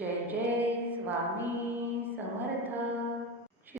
जय जय स्वामी